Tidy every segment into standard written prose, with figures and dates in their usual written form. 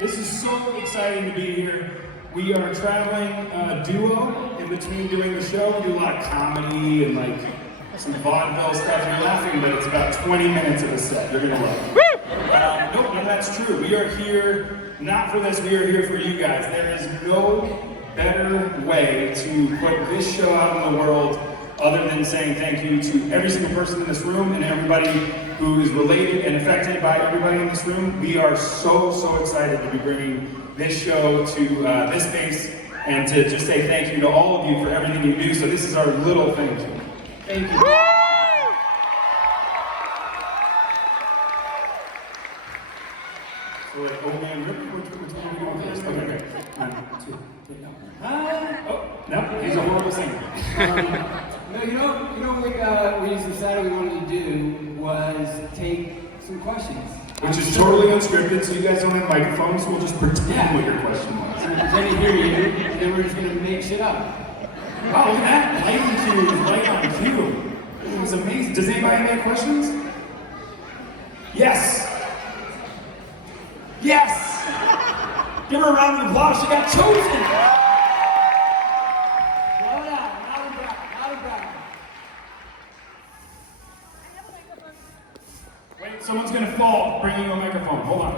This is so exciting to be here. We are traveling duo in between doing the show. We do a lot of comedy and like some vaudeville stuff. You're laughing, but it's about 20 minutes of a set. You're gonna love it. Nope, no, that's true. We are here not for this. We are here for you guys. There is no better way to put this show out in the world other than saying thank you to every single person in this room and everybody who is related and affected by everybody in this room. We are so excited to be bringing this show to this space and to just say thank you to all of you for everything you do. So this is our little thank you. Thank you. So like, oh man, really? Which one are we going first? Okay, okay. 1, 2, 3, no. Oh, no, he's a horrible singer. No, you know what we decided we wanted to do was take some questions. Which is totally unscripted, so you guys don't have microphones, so we'll just pretend what your question was. Then they hear you, and then we're just gonna make shit up. Wow, look at that! Lighting cue is light on cue. It was amazing. Does anybody have any questions? Yes! Yes! Give her a round of applause, she got chosen! Wait, someone's gonna fall. Bring you a microphone. Hold on.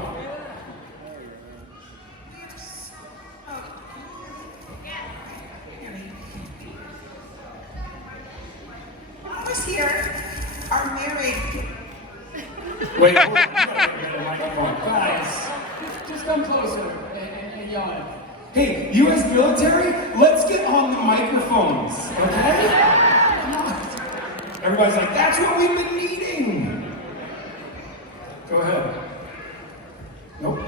All of us here are married. Wait, hold on. Get a microphone. Guys. Just come closer and yell at me. Hey, U.S. military, let's get on the microphones, okay? Everybody's like, that's what we've been needing. Go ahead. Nope.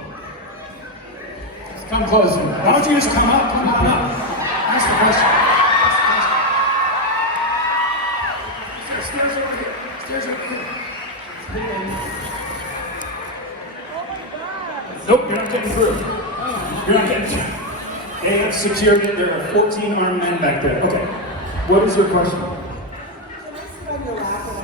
Just come closer. Why don't you just come up? Come on up. Ask the question. Stairs over here. Stairs over here. Nope, you're not getting through. You're not getting through. They have secured it. There are 14 armed men back there. Okay. What is your question? Can I sit on your lap and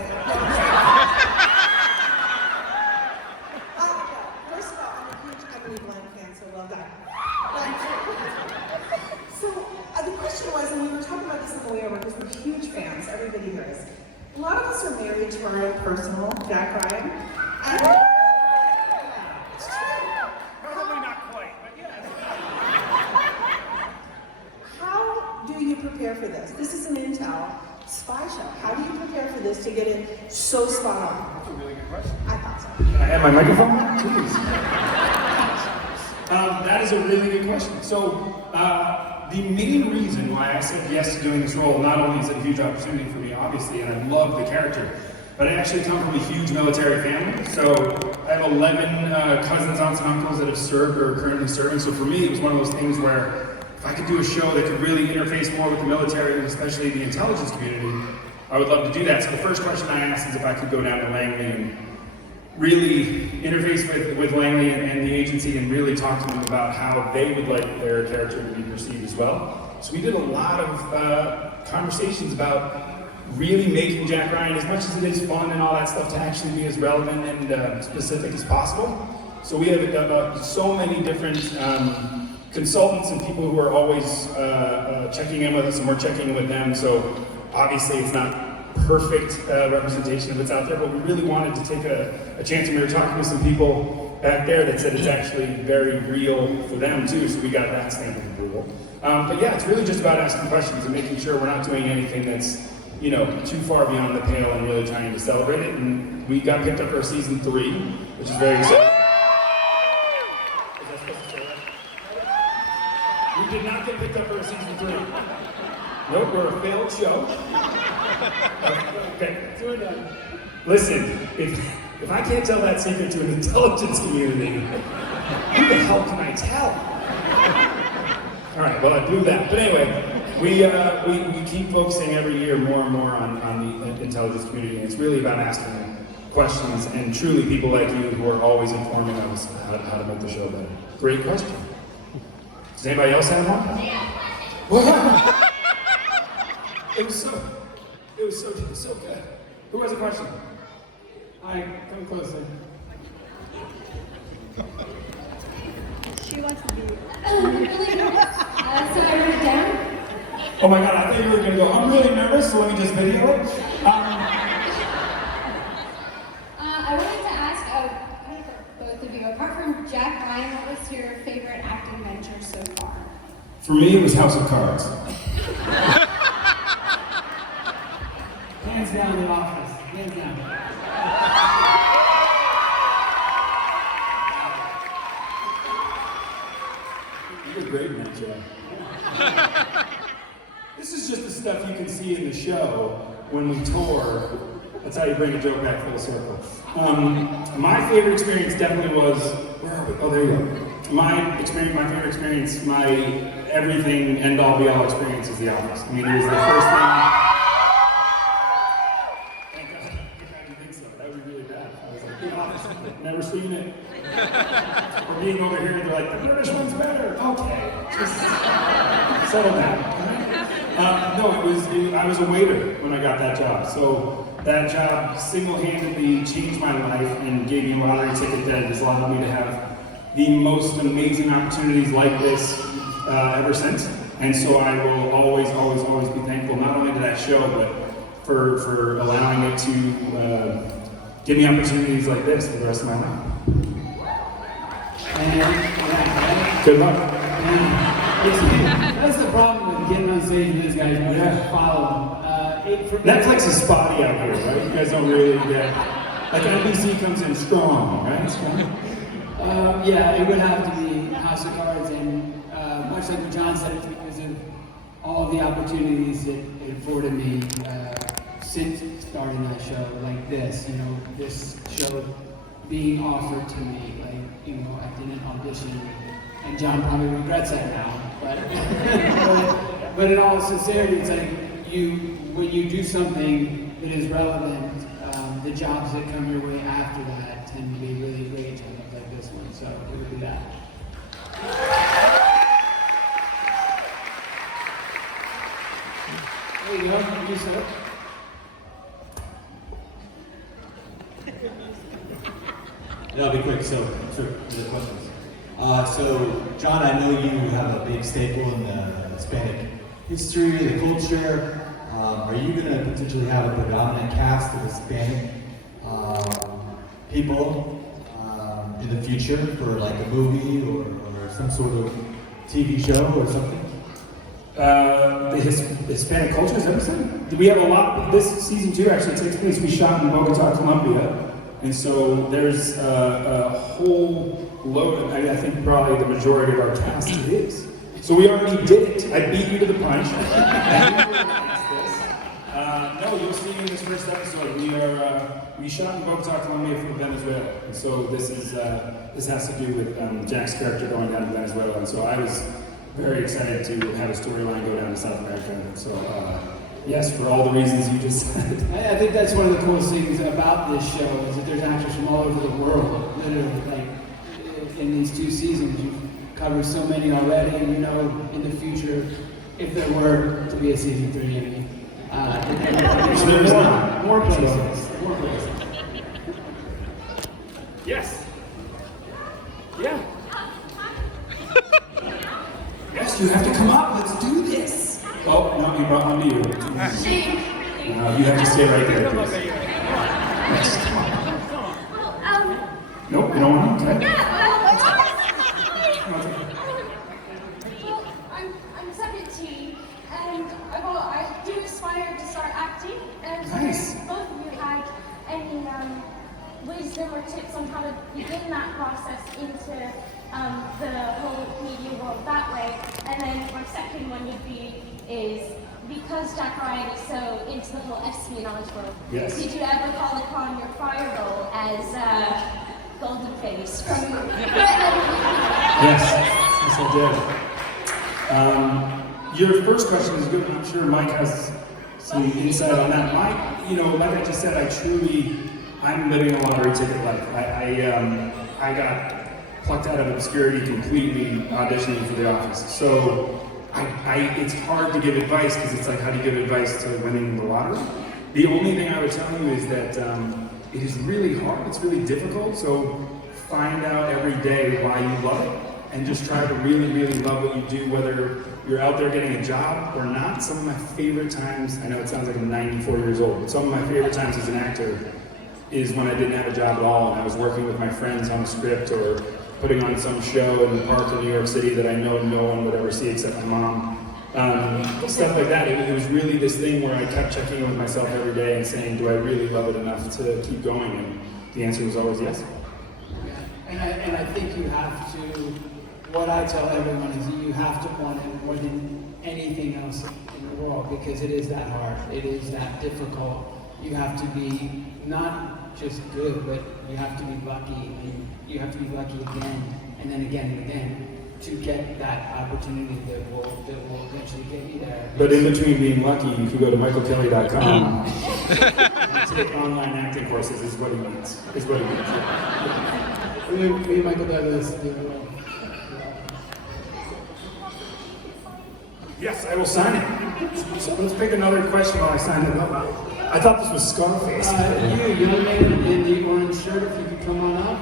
first of all, I'm a huge Emily Blunt fan, so well done. So the question was, and we were talking about this on the way over because we're huge fans, everybody here is. A lot of us are married to our own personal Jack Ryan. And it's true. Probably not quite, but yes. How do you prepare for this? This is an Intel spy show. How do you prepare for this to get it so spot on? That's a really good question. I thought so. Can I have my microphone? Jeez. That is a really good question. So, the main reason why I said yes to doing this role, not only is it a huge opportunity for me, obviously, and I love the character, but I actually come from a huge military family. So, I have 11 cousins, aunts, and uncles that have served or are currently serving. So, for me, it was one of those things where if I could do a show that could really interface more with the military and especially the intelligence community, I would love to do that. So, the first question I asked is if I could go down to Langley and really interface with Langley and the agency and really talk to them about how they would like their character to be perceived as well. So we did a lot of conversations about really making Jack Ryan, as much as it is fun and all that stuff, to actually be as relevant and specific as possible. So we have so many different consultants and people who are always checking in with us and we're checking in with them. So obviously it's not perfect representation of what's out there, but we really wanted to take a chance, and we were talking to some people back there that said it's actually very real for them too, so we got that stamp of approval. But yeah, it's really just about asking questions and making sure we're not doing anything that's, you know, too far beyond the pale and really trying to celebrate it. And we got picked up for season 3, which is very exciting. Is that supposed to say that? We did not get picked up for season 3. Nope, we're a failed show. Okay. Listen, if I can't tell that secret to an intelligence community, who the hell can I tell? All right, well, I blew that. But anyway, we keep focusing every year more and more on the intelligence community, and it's really about asking questions and truly people like you who are always informing us how to make the show better. Great question. Does anybody else have one? Yeah. It was so good. Who has a question? All right, come closer. Oh my God, I thought you were gonna go, I'm really nervous, so let me just video it. I wanted to ask, kind of for both of you, apart from Jack Ryan, what was your favorite acting venture so far? For me, it was House of Cards. Hands down, The Office. Hands down. You were great in that, Joe. This is just the stuff you can see in the show when we tour. That's how you bring a joke back full circle. My favorite experience definitely was, where are we? Oh, there you go. My favorite experience, my everything, end-all, be-all experience is The Office. I mean, it was the first thing. Thank God I didn't think so. That would be really bad. I was like, The Office, never seen it. Or being over here, they're like, the British one's better. Okay, just settle down. I was a waiter when I got that job. So that job single-handedly changed my life and gave me a lottery ticket that has allowed me to have the most amazing opportunities like this ever since. And so I will always, always, always be thankful, not only to that show, but for allowing it to give me opportunities like this for the rest of my life. And, yeah, Good luck. that's the problem with getting on stage with these guys. You have to follow them. Netflix is spotty out here, right? You guys don't really get, like NBC comes in strong, right? Strong. Yeah, it would have to be House of Cards, and much like what John said, it's because of all the opportunities that it afforded me since starting that show, like this, this show being offered to me, like, I didn't audition, and John probably regrets that now, but in all sincerity, it's like, when you do something that is relevant, the jobs that come your way after that tend to be really great jobs like this one, so it would be that. There you go, you said it. That'll be quick, so the questions. So, John, I know you have a big staple in the Hispanic history, the culture. Are you going to potentially have a predominant cast of Hispanic people in the future for like a movie or some sort of TV show or something? The Hispanic culture is everything. We have a lot. This season 2 actually takes place. We shot in Bogota, Colombia, and so there's a whole load. I think probably the majority of our cast is. So we already did it. I beat you to the punch. No, you'll see in this first episode. We shot in Bogota, Colombia for Venezuela, and so this has to do with Jack's character going down to Venezuela, and so I was very excited to have a storyline go down to South America. So yes, for all the reasons you just said. I think that's one of the coolest things about this show is that there's actors from all over the world. Literally, like in these 2 seasons, you've covered so many already, and in the future, if there were to be a season 3, there's not. More places. More places. Yes. Yeah. Yes, you have to come up. Let's do this. Oh, no, he brought one to you. You have to stay right there, please. Yes, come on. Nope, you don't want to? Okay. Well, I'm 17, and I do aspire to start acting, and Nice. if both of you had any wisdom or tips on how to begin that process into the whole media world that way. And then my second one would be because Jack Ryan is so into the whole espionage world, Yes. did you ever call upon your fire role as Golden Face from Yes, I did. Your first question is good. I'm sure Mike has some insight on that. Mike, like I just said, I'm living a lottery ticket life. I got plucked out of obscurity completely auditioning for The Office. So it's hard to give advice because it's like, how do you give advice to winning the lottery? The only thing I would tell you is that it is really hard. It's really difficult. So find out every day why you love it and just try to really, really love what you do, whether you're out there getting a job or not. Some of my favorite times, I know it sounds like I'm 94 years old, but some of my favorite times as an actor is when I didn't have a job at all and I was working with my friends on a script or putting on some show in the park in New York City that I know no one would ever see except my mom. Stuff like that. It was really this thing where I kept checking in with myself every day and saying, do I really love it enough to keep going? And the answer was always yes. And I think you have to, what I tell everyone is you have to want it more than anything else in the world, because it is that hard, it is that difficult. You have to be not just good, but you have to be lucky, and you have to be lucky again, and then again and again, to get that opportunity that will eventually get you there. But in between being lucky, you can go to michaelkelly.com and take online acting courses is what he means. Is what he means. Yeah. Me and Michael Douglas do well. Yes, I will sign it. So let's pick another question while I sign it up. I thought this was Scarface. You young man in the orange shirt, if you could come on up.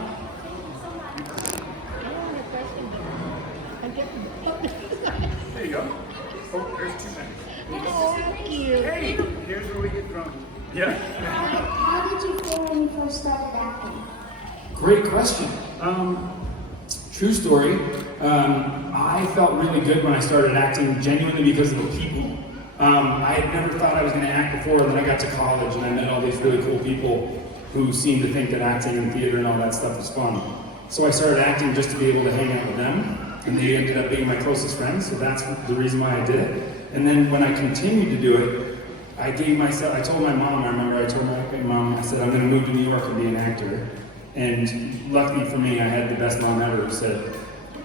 There you go. Oh, there's two things. Thank you. Hey, here's where we get drunk. Yeah. How did you feel when you first started acting? Great question. True story. I felt really good when I started acting, genuinely because of the people. I had never thought I was going to act before, and then I got to college and I met all these really cool people who seemed to think that acting and theater and all that stuff was fun. So I started acting just to be able to hang out with them, and they ended up being my closest friends, so that's the reason why I did it. And then when I continued to do it, I told my mom, I told my mom, I said, I'm going to move to New York and be an actor. And luckily for me, I had the best mom ever who said,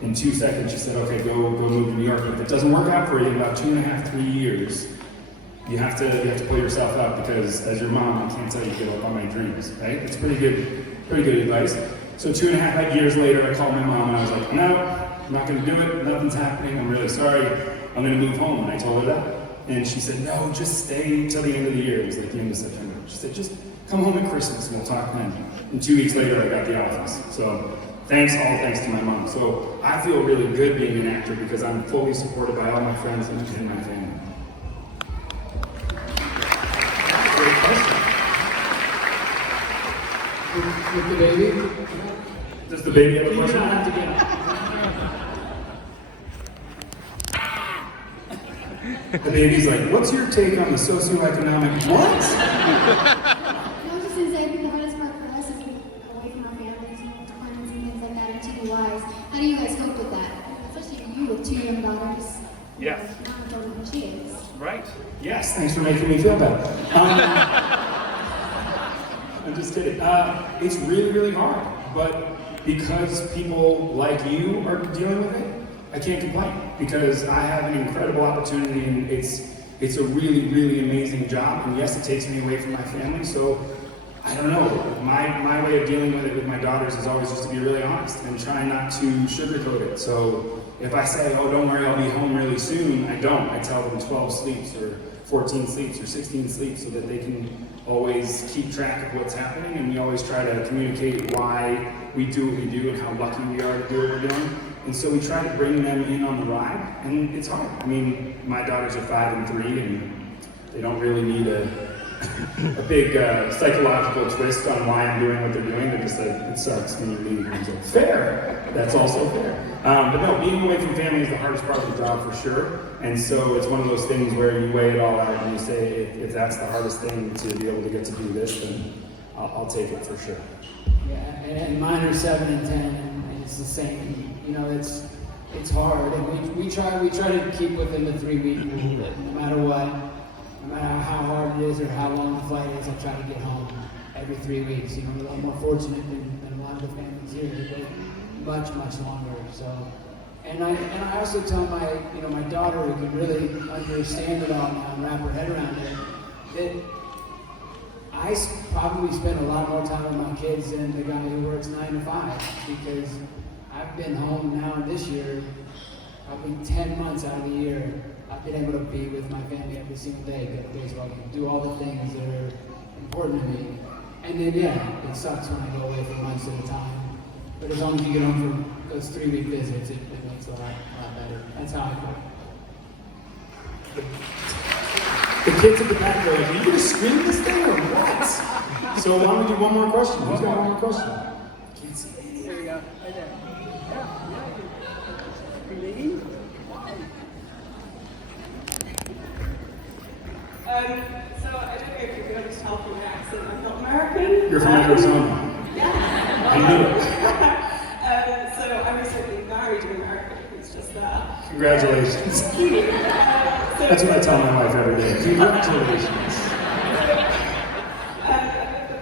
in 2 seconds, she said, okay, go move to New York. But if it doesn't work out for you in about 2.5, 3 years, you have to pull yourself up, because as your mom, I can't tell you to give up on my dreams, right? It's pretty good advice. So 2.5 years later, I called my mom and I was like, no, I'm not gonna do it, nothing's happening, I'm really sorry, I'm gonna move home. And I told her that. And she said, no, just stay till the end of the year. It was like the end of September. She said, just come home at Christmas and we'll talk then. And 2 weeks later, I got the office. So thanks to my mom. So I feel really good being an actor because I'm fully supported by all my friends and my family. Great question. With the baby? Does the baby have a You question? don't have to get up. The baby's like, what's your take on the socioeconomic what? No, just since I think the hardest part for us is being away from our families and friends and things like that and TV-wise. How do you guys cope with that? Especially you with 2 young daughters. Yeah. Not knowing who she is. Right. Yes, thanks for making me feel better. I'm just kidding. It's really, really hard. But because people like you are dealing with it, I can't complain. Because I have an incredible opportunity and it's a really, really amazing job. And yes, it takes me away from my family. So I don't know. My way of dealing with it with my daughters is always just to be really honest and try not to sugarcoat it. So if I say, oh, don't worry, I'll be home really soon, I don't. I tell them 12 sleeps or 14 sleeps or 16 sleeps so that they can always keep track of what's happening, and we always try to communicate why we do what we do and how lucky we are to do what we're doing. And so we try to bring them in on the ride, and it's hard. I mean, my daughters are 5 and 3, and they don't really need a big psychological twist on why I'm doing what they're doing. They're just like, it sucks when you leave. And it's like, fair. That's also fair. But no, being away from family is the hardest part of the job for sure. And so it's one of those things where you weigh it all out and you say, if that's the hardest thing to be able to get to do this, then I'll take it for sure. Yeah, and mine are 7 and 10, and it's the same. You know, it's hard, and we try to keep within the 3-week rule. That no matter what, no matter how hard it is or how long the flight is, I try to get home every 3 weeks. You know, I'm a lot more fortunate than a lot of the families here. They wait much, much longer. So, and I also tell my daughter, who can really understand it all now and wrap her head around it, that I probably spend a lot more time with my kids than the guy who works 9 to 5, because I've been home now this year, probably 10 months out of the year. I've been able to be with my family every single day, go to baseball game, do all the things that are important to me. And then, yeah, it sucks when I go away for months at a time. But as long as you go those 3-week visits, it makes a lot better. That's how I feel. The kids at the back are like, are you gonna scream this thing or what? So why don't we do one more question? Who's got one more question? Can't see it. There we go. Right there. So I don't know if you're going to tell from my accent, I'm not American. You're from Arizona. Yeah. I knew it. So I recently married an American who's just there. Congratulations. That's what I tell my wife every day. Congratulations. A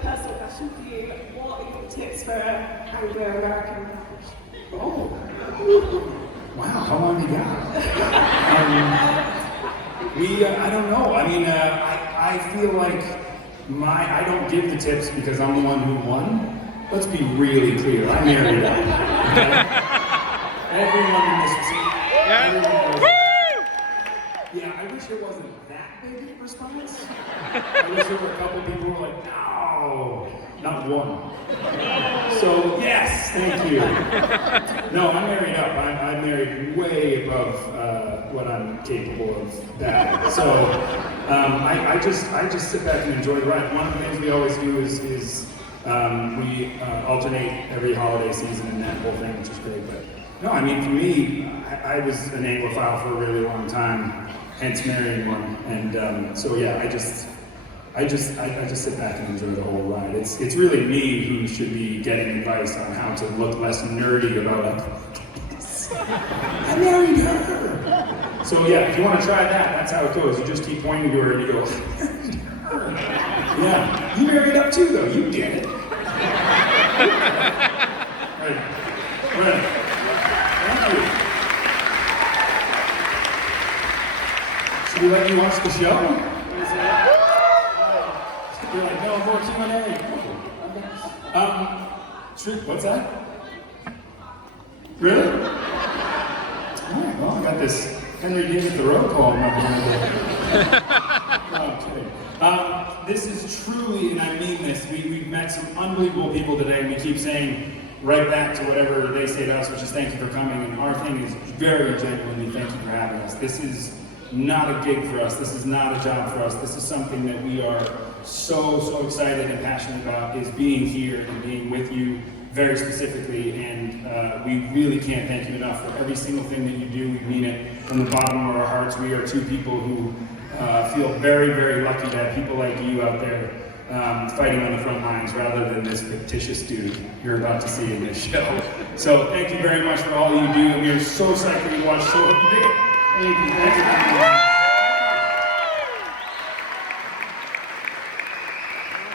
personal question for you. What are your tips for Anglo-American marriage? Oh. Wow, how long you got? I don't know. I mean, I feel like I don't give the tips because I'm the one who won. Let's be really clear. I married up. Everyone in this room. Yeah, I wish it wasn't that big a response. I wish there were a couple people who were like, no, not one. So, yes, thank you. No, I'm married up. I'm married way above what I'm capable of that. So, I just sit back and enjoy the ride. One of the things we always do is we alternate every holiday season and that whole thing, which is great. But no, I mean, for me, I was an Anglophile for a really long time, hence marrying one. And so, yeah, I just sit back and enjoy the whole ride. It's really me who should be getting advice on how to look less nerdy about it. I married her. So yeah, if you want to try that, that's how it goes. You just keep pointing to her and you go, yeah, you married up too though. You get it. Right. Thank you. Should we let you watch the show? You're like, no, more Q&A. What's that? Really? All right, well, I got this Henry David Thoreau poem up here. Okay. This is truly, and I mean this, we've met some unbelievable people today, and we keep saying right back to whatever they say to us, which is thank you for coming, and our thing is very genuinely thank you for having us. This is not a gig for us. This is not a job for us. This is something that we are so excited and passionate about, is being here and being with you very specifically, and we really can't thank you enough for every single thing that you do. We mean it from the bottom of our hearts. We are two people who feel very lucky to have people like you out there fighting on the front lines rather than this fictitious dude you're about to see in this show. So thank you very much for all you do. We are so psyched that you watched. So thank you.